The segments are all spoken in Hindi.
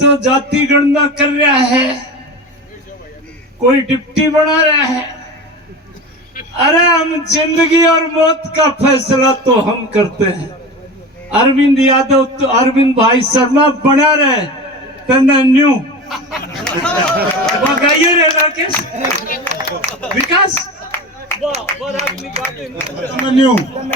तो जाति गणना कर रहा है, कोई डिप्टी बना रहा है। अरे हम जिंदगी और मौत का फैसला तो हम करते हैं। अरविंद यादव तो अरविंद भाई शर्मा बना रहे तने न्यू गाइए रे राकेश विकास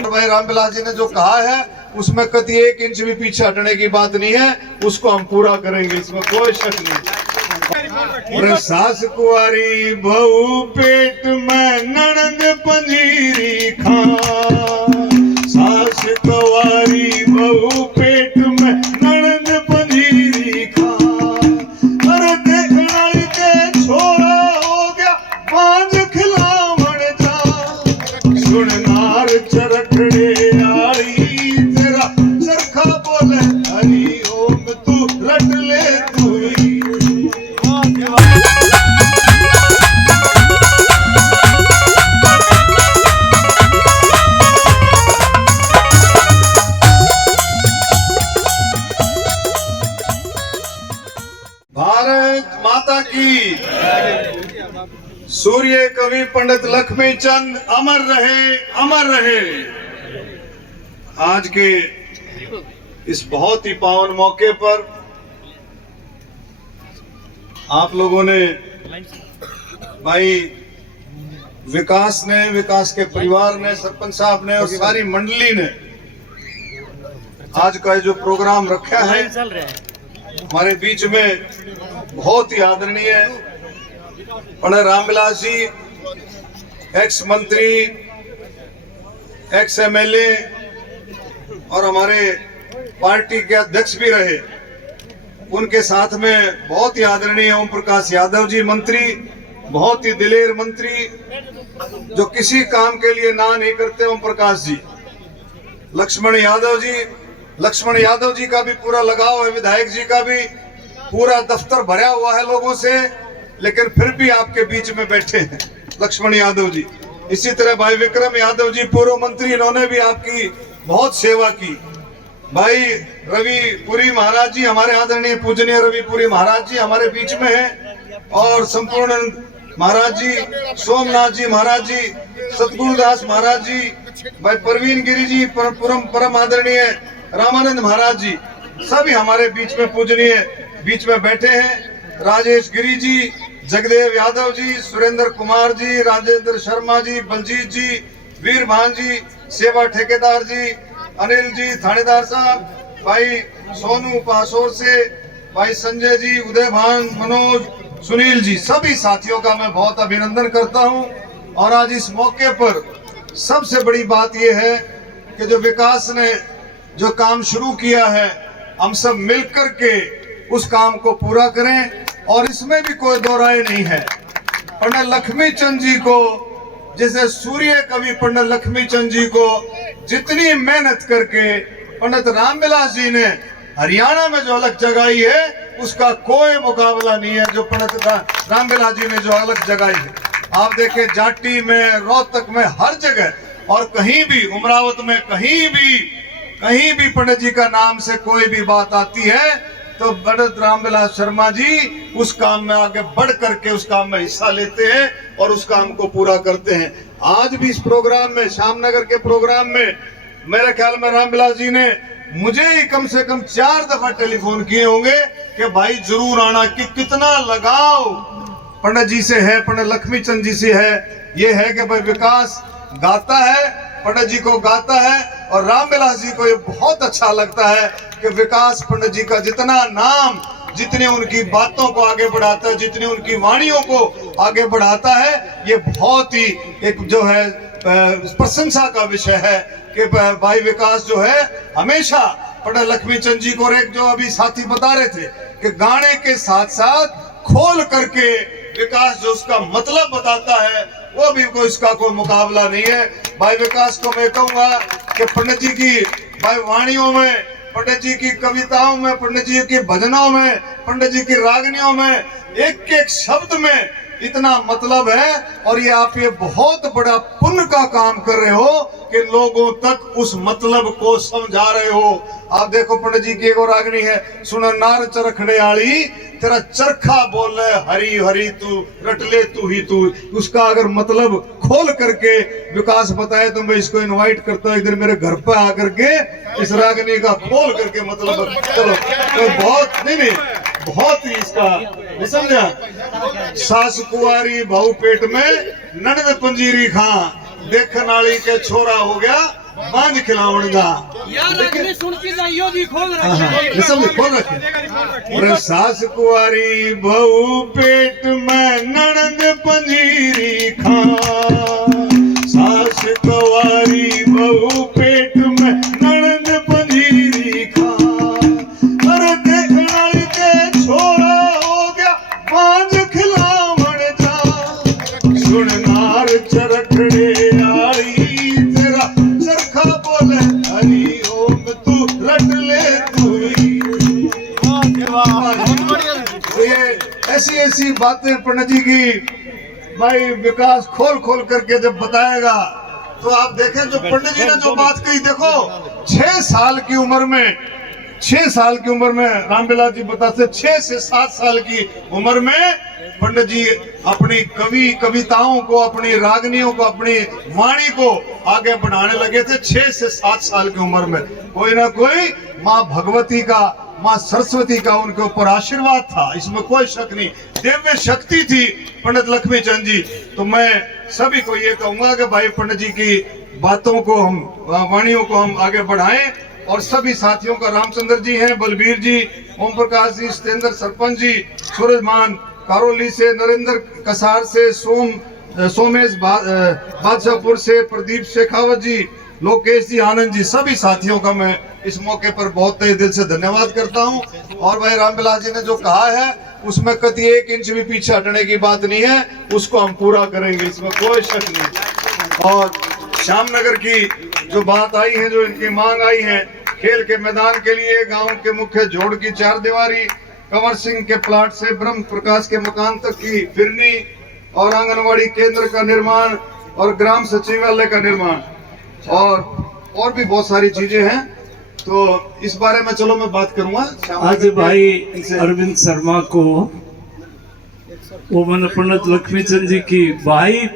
भाई रामविलास जी ने जो कहा है उसमें कति 1 इंच भी पीछे हटने की बात नहीं है, उसको हम पूरा करेंगे, इसमें कोई शक नहीं। और सास कुआरी बहू पेट में ननद पंजीरी खा, सास कुआरी बहू पेट में ननद पंजीरी खा। अरे देखना के छोरा हो गया पांच खिलावन जा, सुननार चरखड़े आड़ी तेरा चरखा बोले हरि ओम तू रट ले तू ही। भारत माता की। सूर्य कवि पंडित लक्ष्मी चंद अमर रहे, अमर रहे। आज के इस बहुत ही पावन मौके पर आप लोगों ने, भाई विकास ने, विकास के परिवार ने, सरपंच साहब ने और सारी मंडली ने आज का जो प्रोग्राम रखा है हमारे बीच में बहुत ही आदरणीय पंडित रामविलास जी, एक्स मंत्री, एक्स एमएलए और हमारे पार्टी के अध्यक्ष भी रहे, उनके साथ में बहुत ही आदरणीय ओम प्रकाश यादव जी मंत्री, बहुत ही दिलेर मंत्री जो किसी काम के लिए ना नहीं करते, ओम प्रकाश जी, लक्ष्मण यादव जी का भी पूरा लगाव है, विधायक जी का भी पूरा दफ्तर भरा हुआ है लोगों से, लेकिन फिर भी आपके बीच में बैठे हैं लक्ष्मण यादव जी। इसी तरह भाई विक्रम यादव जी पूर्व मंत्री, इन्होंने भी आपकी बहुत सेवा की। भाई रवि पुरी महाराज जी, हमारे आदरणीय पूजनीय रवि पुरी महाराज जी हमारे बीच में हैं, और संपूर्ण महाराज जी, सोमनाथ जी महाराज जी, सतगुरुदास महाराज जी, भाई परवीन गिरी जी, परम आदरणीय रामानंद महाराज जी, सभी हमारे बीच में पूजनीय बीच में बैठे हैं। राजेश गिरी जी, जगदेव यादव जी, सुरेंद्र कुमार जी, राजेंद्र शर्मा जी, बलजीत जी, वीर भान जी, सेवा ठेकेदार जी, अनिल जी थानेदार साहब, भाई सोनू पासोर से, भाई संजय जी, उदय भान, मनोज, सुनील जी, सभी साथियों का मैं बहुत अभिनंदन करता हूं। और आज इस मौके पर सबसे बड़ी बात यह है कि जो विकास ने जो काम शुरू किया है, हम सब मिलकर के उस काम को पूरा करें, और इसमें भी कोई दो राय नहीं है। पंडित लक्ष्मी चंद जी को, जैसे सूर्य कवि पंडित लक्ष्मी चंद जी को जितनी मेहनत करके पंडित रामविलास जी ने हरियाणा में जो अलग जगाई है, उसका कोई मुकाबला नहीं है जो पंडित रामविलास जी ने जो अलग जगाई है। आप देखें जाटी में, रोहतक में, हर जगह, और कहीं भी उमरावत में, कहीं भी पंडित जी का नाम से कोई भी बात आती है तो पंडित रामविलास शर्मा जी उस काम में आगे बढ़ करके उस काम में हिस्सा लेते हैं और उस काम को पूरा करते हैं। आज भी इस प्रोग्राम में, श्यामनगर के प्रोग्राम में, मेरे ख्याल में रामविलास जी ने मुझे ही कम से कम 4 दफा टेलीफोन किए होंगे कि भाई जरूर आना, कि कितना लगाव पंडित जी से है, पंडित लक्ष्मी चंद जी से है। ये है कि भाई विकास गाता है, पंडित जी को गाता है, और रामविलास जी को ये बहुत अच्छा लगता है कि विकास पंडित जी का जितना नाम, जितने उनकी बातों को आगे बढ़ाता है, जितनी उनकी वाणियों को आगे बढ़ाता है, ये बहुत ही एक जो है प्रशंसा का विषय है कि भाई विकास जो है हमेशा पंडित लक्ष्मी चंद जी को, एक जो अभी साथी बता रहे थे कि गाने के साथ साथ खोल करके विकास जो उसका मतलब बताता है, वो भी कोई इसका कोई मुकाबला नहीं है। भाई विकास को मैं कहूंगा कि पंडित जी की भाई वाणियों में, पंडित जी की कविताओं में, पंडित जी की भजनों में, पंडित जी की रागनियों में, एक एक शब्द में इतना मतलब है। और ये आप ये बहुत बड़ा पुण्य का काम कर रहे हो कि लोगों तक उस मतलब को समझा रहे हो। आप देखो पंडित जी की एक और रागनी है, सुन नार चरखड़े आली तेरा चरखा बोले हरी हरी तू रटले तू ही तू। उसका अगर मतलब खोल करके विकास बताए तो मैं इसको इनवाइट करता हूँ इधर मेरे घर पे आकर के इस रागनी का खोल करके मतलब चलो तो बहुत नहीं बहुत ही इसका समझा। सास कुआरी बहु पेट में ननद पंजीरी खा देखन वाली के छोरा हो गया बांझ खिलावन का। सुन के जाइयो जी खोल खोल रखे। और सास कुआरी बहु पेट में ननद पंजीरी खा सास कुआरी बहु पेट में ननद पंजीरी खा। अरे देखन वाली के छोरा हो गया बांझ खिलावन जा। सुन नार चरखड़े आली तेरा चरखा बोले हरी ओम तू रट ले तू ही। तो ये ऐसी बातें पंडित जी की भाई विकास खोल खोल करके जब बताएगा तो आप देखें जो पंडित जी ने जो बात कही। देखो 6 साल की उम्र में 6 साल की उम्र में रामविलास जी बताते 6 से 7 साल की उम्र में पंडित जी अपनी कविताओं को अपनी रागनियों को अपनी वाणी को आगे बढ़ाने लगे थे 6 से 7 साल की उम्र में। कोई ना कोई माँ भगवती का माँ सरस्वती का उनके ऊपर आशीर्वाद था, इसमें कोई शक नहीं। दिव्य शक्ति थी पंडित लक्ष्मी चंद जी। तो मैं सभी को ये कहूंगा कि भाई पंडित जी की बातों को हम वाणियों को हम आगे बढ़ाएं। और सभी साथियों का रामचंद्र जी हैं, बलबीर जी, ओम प्रकाश जी, सतेंद्र सरपंच जी, सूरजमान कारोली से, नरेंद्र कसार से, सोमेश बादशाहपुर से, प्रदीप शेखावत जी, लोकेश जी, आनंद जी, सभी साथियों का मैं इस मौके पर बहुत तहे दिल से धन्यवाद करता हूं। और भाई रामविलास जी ने जो कहा है उसमें कति 1 इंच भी पीछे हटने की बात नहीं है, उसको हम पूरा करेंगे, इसमें कोई शक नहीं। और श्यामनगर की जो बात आई है, जो इनकी मांग आई है खेल के मैदान के लिए, गांव के मुख्य जोड़ की 4 दीवारी, कंवर सिंह के प्लाट से ब्रह्म प्रकाश के मकान तक की फिरनी और आंगनवाड़ी केंद्र का निर्माण और ग्राम सचिवालय का निर्माण और भी बहुत सारी चीजें हैं। तो इस बारे में चलो मैं बात करूंगा। आज भाई अरविंद शर्मा को वो मन पंडित लक्ष्मीचंद जी की भाई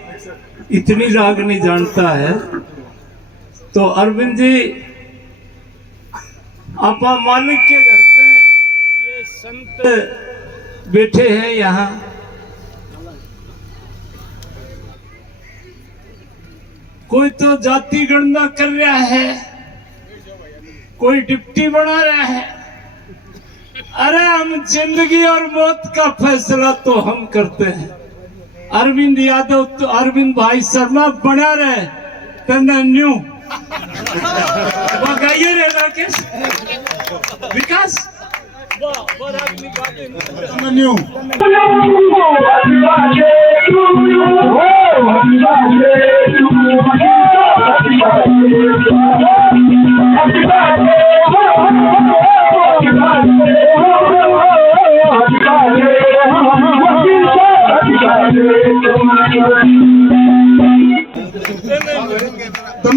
इतनी राग नहीं जानता है। तो अरविंद जी आपा मालिक के घर पे ये संत बैठे हैं यहाँ, कोई तो जाति गणना कर रहा है, कोई डिप्टी बना रहा है। अरे हम जिंदगी और मौत का फैसला तो हम करते हैं। अरविंद यादव तो अरविंद भाई शर्मा बना रहे न्यू गाइए रे राकेश विकास न्यू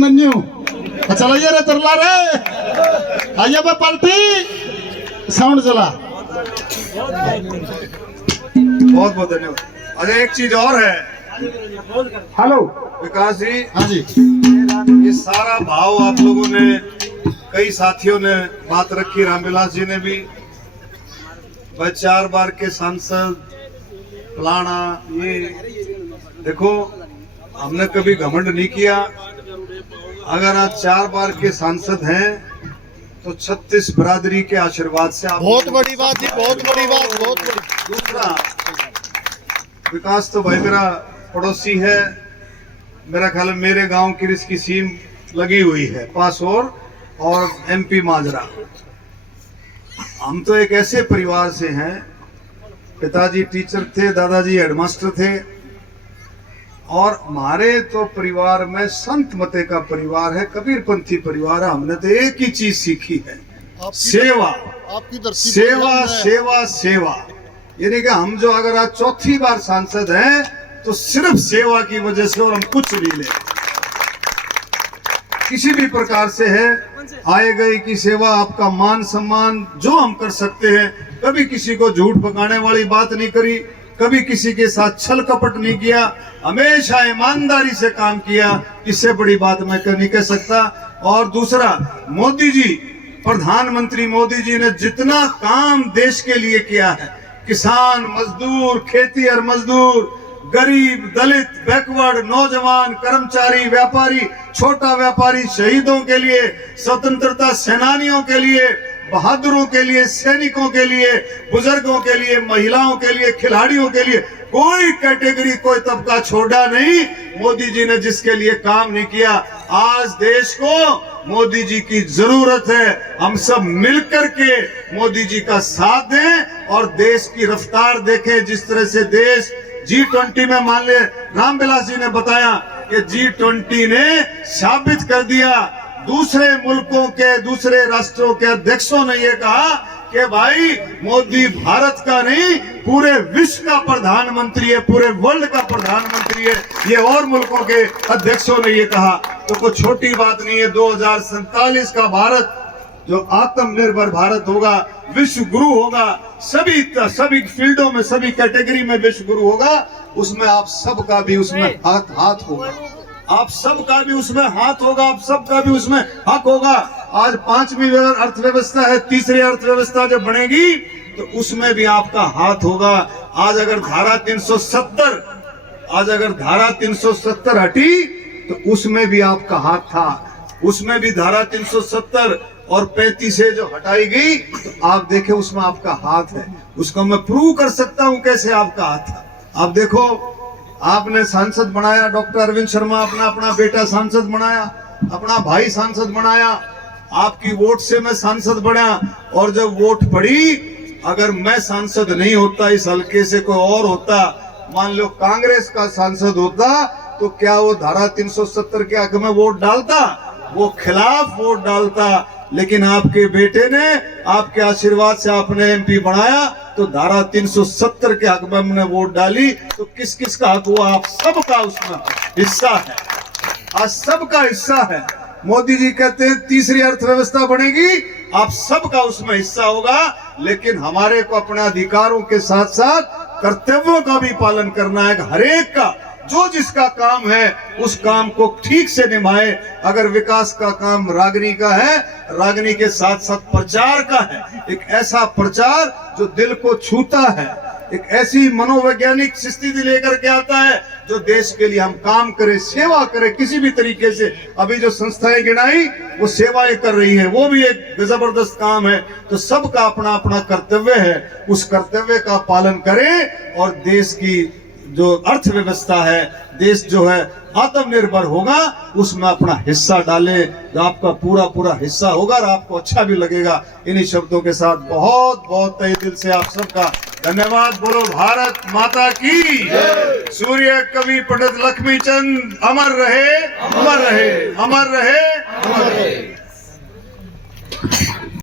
न्यू चला रे तरला रे आइए बे पार्टी साउंड चला। बहुत बहुत धन्यवाद। अरे एक चीज और है हेलो विकास जी। हाँ जी, ये सारा भाव आप लोगों ने कई साथियों ने बात रखी, रामविलास जी ने भी 4 बार के सांसद फलाना। ये देखो हमने कभी घमंड नहीं किया। अगर आप 4 बार के सांसद हैं तो 36 बरादरी के आशीर्वाद से आप बहुत बड़ी बात जी, बहुत बड़ी बात, बहुत बड़ी। दूसरा विकास तो भाई मेरा पड़ोसी है, मेरा ख्याल है मेरे गांव की इसकी सीम लगी हुई है पासौर और MP माजरा। हम तो एक ऐसे परिवार से हैं, पिताजी टीचर थे, दादाजी हेडमास्टर थे, और हमारे तो परिवार में संत मते का परिवार है, कबीरपंथी परिवार है। हमने तो एक ही चीज सीखी है, सेवा आपकी धरती सेवा सेवा सेवा। यानी कि हम जो अगर आज चौथी बार सांसद हैं तो सिर्फ सेवा की वजह से, और हम कुछ नहीं ले किसी भी प्रकार से है। आए गए की सेवा, आपका मान सम्मान जो हम कर सकते हैं। कभी किसी को झूठ पकाने वाली बात नहीं करी, कभी किसी के साथ छल कपट नहीं किया, हमेशा ईमानदारी से काम किया। इससे बड़ी बात मैं नहीं कह सकता। और दूसरा, मोदी जी, प्रधानमंत्री मोदी जी ने जितना काम देश के लिए किया है, किसान, मजदूर, खेती और मजदूर, गरीब, दलित, बैकवर्ड, नौजवान, कर्मचारी, व्यापारी, छोटा व्यापारी, शहीदों के लिए, स्वतंत्रता सेनानियों के लिए, बहादुरों के लिए, सैनिकों के लिए, बुजुर्गों के लिए, महिलाओं के लिए, खिलाड़ियों के लिए, कोई कैटेगरी, कोई तबका छोड़ा नहीं। मोदी जी ने जिसके लिए काम नहीं किया, आज देश को मोदी जी की जरूरत है। हम सब मिलकर के मोदी जी का साथ दें और देश की रफ्तार देखें। जिस तरह से देश G20 में, मान ले रामविलास जी ने बताया कि G20 ने साबित कर दिया, दूसरे मुल्कों के, दूसरे राष्ट्रों के अध्यक्षों ने यह कहा कि भाई मोदी भारत का नहीं, पूरे विश्व का प्रधानमंत्री है, पूरे वर्ल्ड का प्रधानमंत्री है। ये और मुल्कों के अध्यक्षों ने ये कहा, तो कोई छोटी बात नहीं है। 2047 का भारत जो आत्मनिर्भर भारत होगा, विश्व गुरु होगा, सभी फील्डों में, सभी कैटेगरी में विश्व गुरु होगा, उसमें आप सबका भी उसमें हाथ होगा, आप सबका भी उसमें हाथ होगा, आप सबका भी उसमें हक होगा। आज 5वीं अर्थव्यवस्था है, तीसरी अर्थव्यवस्था जब बनेगी तो उसमें भी आपका हाथ होगा। आज अगर धारा 370 हटी तो उसमें भी आपका हाथ था, उसमें भी धारा 370 और 35 से जो हटाई गई, तो आप देखें उसमें आपका हाथ है। उसको मैं प्रूव कर सकता हूं कैसे आपका हाथ था। आप देखो, आपने सांसद बनाया डॉक्टर अरविंद शर्मा, अपना बेटा सांसद बनाया, अपना भाई सांसद बनाया, आपकी वोट से मैं सांसद बना। और जब वोट पड़ी, अगर मैं सांसद नहीं होता, इस हल्के से कोई और होता, मान लो कांग्रेस का सांसद होता, तो क्या वो धारा 370 के हक में वोट डालता? वो खिलाफ वोट डालता। लेकिन आपके बेटे ने, आपके आशीर्वाद से आपने MP बनाया, तो धारा 370 के हक में हमने वोट डाली। तो किस किस का हक हुआ? आप सबका उसमें हिस्सा है, आज सबका हिस्सा है। मोदी जी कहते हैं तीसरी अर्थव्यवस्था बनेगी, आप सबका उसमें हिस्सा होगा। लेकिन हमारे को अपने अधिकारों के साथ साथ कर्तव्यों का भी पालन करना है। हर एक का जो जिसका काम है उस काम को ठीक से निभाए। अगर विकास का काम रागनी का है, रागनी के साथ साथ प्रचार का है, एक ऐसा प्रचार जो दिल को छूता है, एक ऐसी मनोवैज्ञानिक स्थिति लेकर के आता है जो देश के लिए हम काम करें, सेवा करें किसी भी तरीके से। अभी जो संस्थाएं गिनाई वो सेवाएं कर रही है, वो भी एक जबरदस्त काम है। तो सबका अपना अपना कर्तव्य है, उस कर्तव्य का पालन करें और देश की जो अर्थव्यवस्था है, देश जो है आत्मनिर्भर होगा, उसमें अपना हिस्सा डाले। तो आपका पूरा हिस्सा होगा और आपको अच्छा भी लगेगा। इन्हीं शब्दों के साथ बहुत बहुत तहे दिल से आप सबका धन्यवाद। बोलो भारत माता की। सूर्य कवि पंडित लक्ष्मीचंद अमर रहे, अमर रहे, अमर रहे, अमर रहे।